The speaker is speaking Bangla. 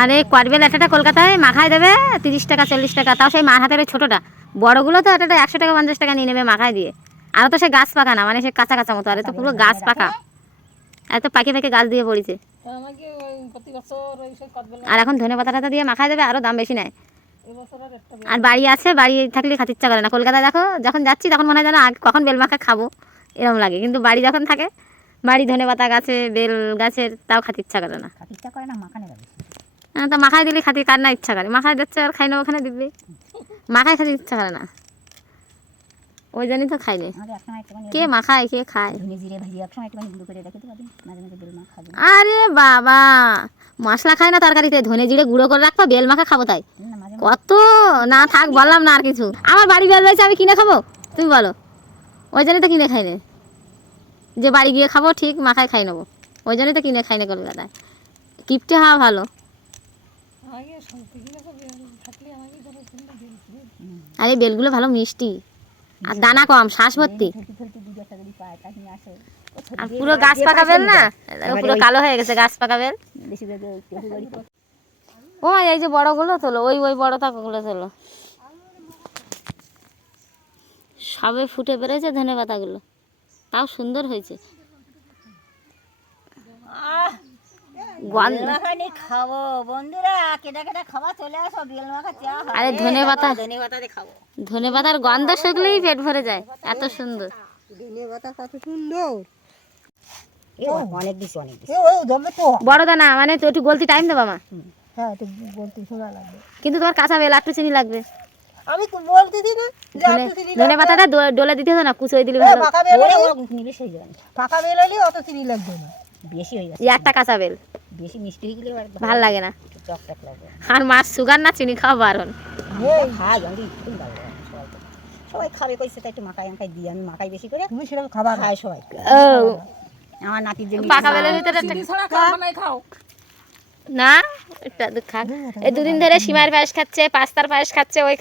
আরে কটবেল একটা কলকাতায় মাখায় দেবে 30 টাকা 40 টাকা, তাও সেই মার হাতের ছোটোটা। বড়গুলো তো একটা 100 টাকা 50 টাকা নিয়ে নেবে মাখায় দিয়ে। আর তো সে গাছ পাকা না, মানে সে কাঁচা কাঁচা মতো, আর তো পুরো গাছ পাকা, এত পাকে পাকে গাছ দিয়ে পড়েছে। আর এখন ধনে পাতা দিয়ে মাখায় দেবে, আরও দাম বেশি নেয়। আর বাড়ি আছে, বাড়ি থাকলে খাতে ইচ্ছা করে না। কলকাতায় দেখো যখন যাচ্ছি তখন মনে হয় যেন কখন বেল মাখা খাবো এরকম লাগে, কিন্তু বাড়ি যখন থাকে, বাড়ি ধনে পাতা গাছে বেল গাছের, তাও খাতে ইচ্ছা করে না। ইচ্ছা করে না মাখানে যাবে। হ্যাঁ, তো মাখায় দিলে খাতে কার না ইচ্ছা করে, মাখায় দিচ্ছে আর খাই না, ওখানে দিবি মাখায় খাতে ইচ্ছা করে না, ওই জন্যই তো খাইনি। কে মাখায় কে খায়? আরে বাবা, মশলা খায় না তরকারিতে, ধনে জিরে গুঁড়ো করে রাখবো, বেল মাখা খাবো তাই? কত না থাক, বললাম না আর কিছু। আমার বাড়ি বেল রয়েছে, আমি কিনে খাবো? তুমি বলো। ওই জন্যই তো কিনে খাই না, যে বাড়ি গিয়ে খাবো ঠিক মাখায় খাই নেবো, ওই জন্যই তো কিনে খাই না কলকাতায়। কিপটে হওয়া ভালো। আর এই বেলগুলো ভালো মিষ্টি, আর দানা কম, শ্বাস ভর্তি, আর পুরো গাছ পাকা বেল না, পুরো কালো হয়ে গেছে গাছ পাকা বেল। ও এই যে বড়গুলো তোলো, ওই ওই বড় থাকাগুলো তোলো, সবে ফুটে বেরোয়েছে ধনে পাতাগুলো, তাও সুন্দর হয়েছে। খাবো বন্ধুরা, কেটা কেটা খাওয়া চলে আসো, বেল মাখা চা। আরে ধনে পাতা, ধনে পাতা দিয়ে খাবো। ধনে পাতার গন্ধ শুকলেই পেট ভরে যায়, এত সুন্দর ধনে পাতা, কত সুন্দর। অনেক দিছি অনেক দিছি। বড় দানা, মানে তো একটু গলতি টাইম দেবো মা। হ্যাঁ, একটু গলতি সময় লাগবে, কিন্তু তোমার কাঁচা বেল একটু চিনি লাগবে। আমি বলতেছি না ধনে পাতাটা ডলে দিতে হবে না, কুচোই দিলে ভালো। পাকা বেল হলে বেশি হয়ে যাবে, পাকা বেল হলে অত চিনি লাগবে না, বেশি হয়ে যাবে। একটা কাঁচা বেল বেশি মিষ্টি হয়ে গেলে ভালো লাগে না, টকটক লাগবে। আর মাছ সুগার না চিনি খাওয়া বারণ। খাই আমি, সবাই খাবে কইছে, তাই একটু মাখাই আমাকে দিই, আমি মাখাই বেশি করে। তুমি সেরকম খাবার খায় সবাই। ও, আমার নাতির জন্য পাকা বেলের ভিতরে খাও না, এটা খাক। এই দুদিন ধরে সিমার পায়েস খাচ্ছে, পাস্তার পায়েস খাচ্ছে, ওই